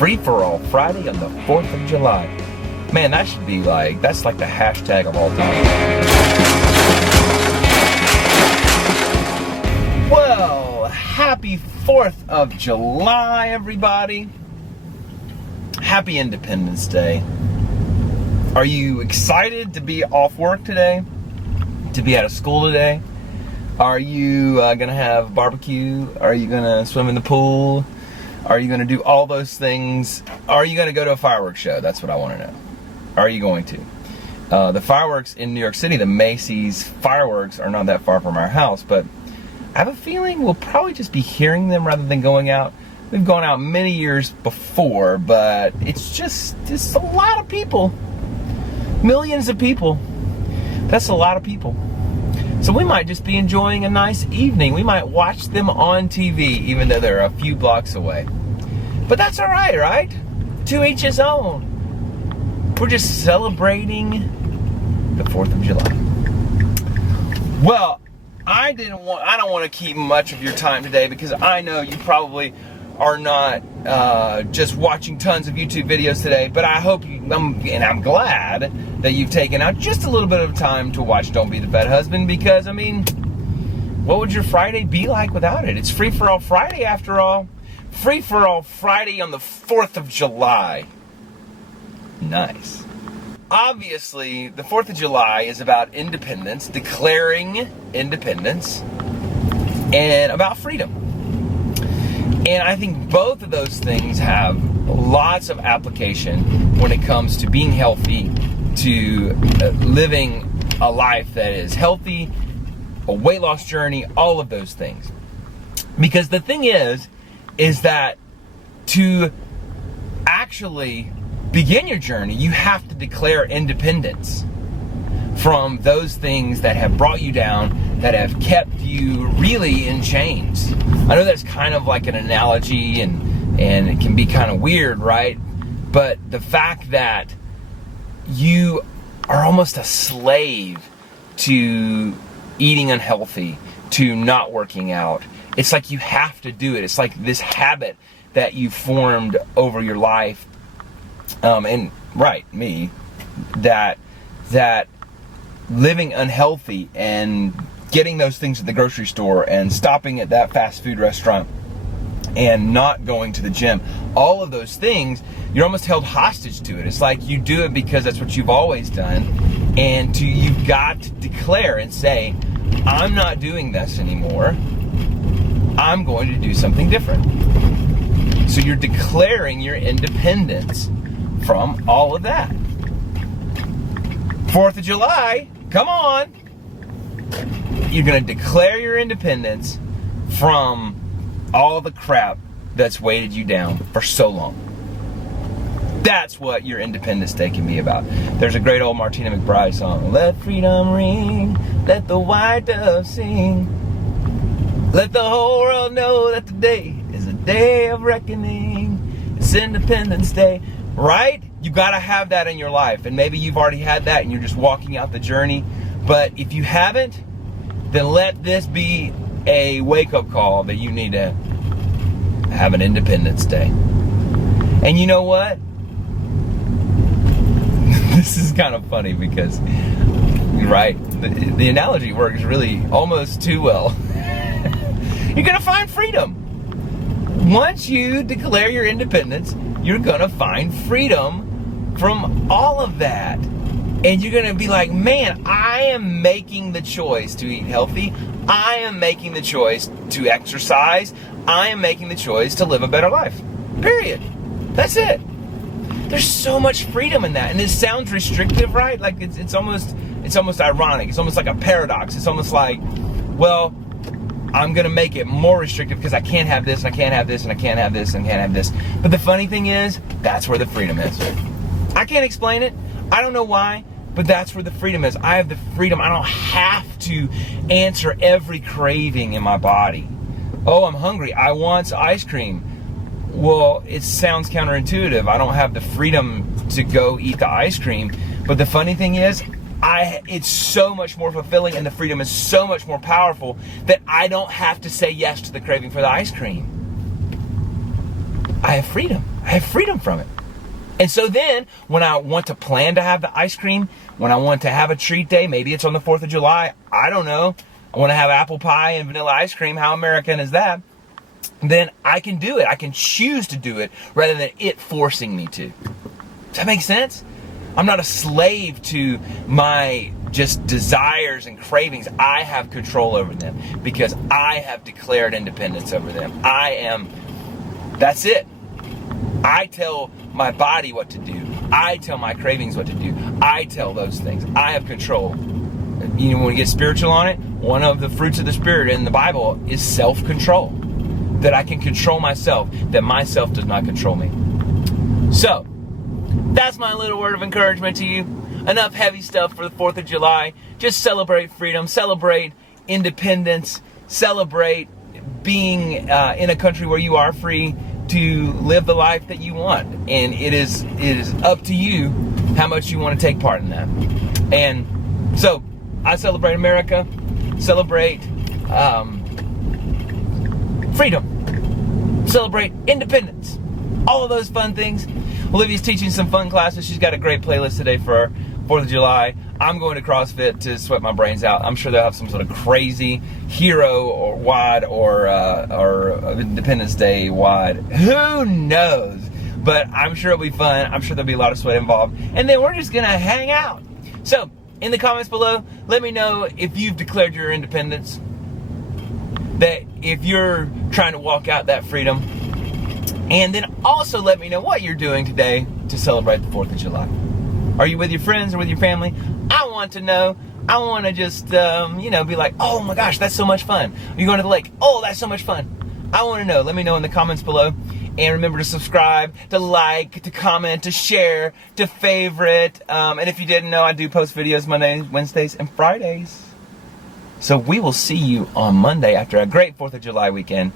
Free-for-all Friday on the 4th of July. Man, that should be like, that's like the hashtag of all time. Well, happy 4th of July, everybody. Happy Independence Day. Are you excited to be off work today? To be out of school today? Are you gonna have barbecue? Are you gonna swim in the pool? Are you gonna do all those things? Are you gonna go to a fireworks show? That's what I wanna know. Are you going to? The fireworks in New York City, the Macy's fireworks, are not that far from our house, but I have a feeling we'll probably just be hearing them rather than going out. We've gone out many years before, but it's a lot of people. Millions of people. That's a lot of people. So we might just be enjoying a nice evening. We might watch them on TV, even though they're a few blocks away. But that's all right, right? To each his own. We're just celebrating the 4th of July. Well, I don't want to keep much of your time today because I know you probably are not just watching tons of YouTube videos today, but I hope and I'm glad that you've taken out just a little bit of time to watch Don't Be the Bad Husband, because I mean, what would your Friday be like without it? It's Free-for-all Friday after all. Free-for-all Friday on the 4th of July. Nice. Obviously, the 4th of July is about independence, declaring independence, and about freedom. And I think both of those things have lots of application when it comes to being healthy, to living a life that is healthy, a weight loss journey, all of those things. Because the thing is that to actually begin your journey, you have to declare independence from those things that have brought you down, that have kept you really in chains. I know that's kind of like an analogy and it can be kind of weird, right? But the fact that you are almost a slave to eating unhealthy, to not working out. It's like you have to do it. It's like this habit that you formed over your life. That living unhealthy and getting those things at the grocery store and stopping at that fast food restaurant and not going to the gym, all of those things, you're almost held hostage to it. It's like you do it because that's what you've always done, and you've got to declare and say, I'm not doing this anymore. I'm going to do something different. So you're declaring your independence from all of that. 4th of July, come on. You're going to declare your independence from all the crap that's weighted you down for so long. That's what your Independence Day can be about. There's a great old Martina McBride song. Let freedom ring, let the white dove sing. Let the whole world know that today is a day of reckoning. It's Independence Day, right? You gotta have that in your life, and maybe you've already had that and you're just walking out the journey. But if you haven't, then let this be a wake-up call that you need to have an Independence Day. And you know what? This is kind of funny because, right, the analogy works really almost too well. You're gonna find freedom. Once you declare your independence, you're gonna find freedom from all of that. And you're gonna be like, man, I am making the choice to eat healthy. I am making the choice to exercise. I am making the choice to live a better life. Period. That's it. There's so much freedom in that. And it sounds restrictive, right? Like it's almost ironic. It's almost like a paradox. It's almost like, well, I'm gonna make it more restrictive because I can't have this, and I can't have this, and I can't have this, and I can't have this. But the funny thing is, that's where the freedom is. I can't explain it. I don't know why, but that's where the freedom is. I have the freedom. I don't have to answer every craving in my body. Oh, I'm hungry. I want ice cream. Well, it sounds counterintuitive. I don't have the freedom to go eat the ice cream. But the funny thing is, it's so much more fulfilling, and the freedom is so much more powerful that I don't have to say yes to the craving for the ice cream. I have freedom. I have freedom from it. And so then, when I want to plan to have the ice cream, when I want to have a treat day, maybe it's on the 4th of July, I don't know, I want to have apple pie and vanilla ice cream, how American is that? Then I can do it. I can choose to do it rather than it forcing me to. Does that make sense? I'm not a slave to my just desires and cravings. I have control over them because I have declared independence over them. That's it. I tell my body what to do. I tell my cravings what to do. I tell those things. I have control. You know, when we get spiritual on it, one of the fruits of the Spirit in the Bible is self-control. That I can control myself, that myself does not control me. So, that's my little word of encouragement to you. Enough heavy stuff for the 4th of July. Just celebrate freedom, celebrate independence, celebrate being in a country where you are free to live the life that you want. And it is up to you how much you want to take part in that. And so, I celebrate America, celebrate freedom, celebrate independence, all of those fun things. Olivia's teaching some fun classes. She's got a great playlist today for 4th of July. I'm going to CrossFit to sweat my brains out. I'm sure they'll have some sort of crazy hero or WOD or Independence Day WOD. Who knows? But I'm sure it'll be fun. I'm sure there'll be a lot of sweat involved. And then we're just going to hang out. So, in the comments below, let me know if you've declared your independence. That if you're trying to walk out that freedom. And then also let me know what you're doing today to celebrate the 4th of July. Are you with your friends or with your family? I want to know. I want to just, be like, oh my gosh, that's so much fun. Are you going to the lake? Oh, that's so much fun. I want to know. Let me know in the comments below. And remember to subscribe, to like, to comment, to share, to favorite. And if you didn't know, I do post videos Mondays, Wednesdays, and Fridays. So we will see you on Monday after a great 4th of July weekend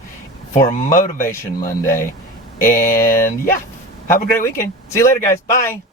for Motivation Monday. And yeah, have a great weekend. See you later, guys. Bye.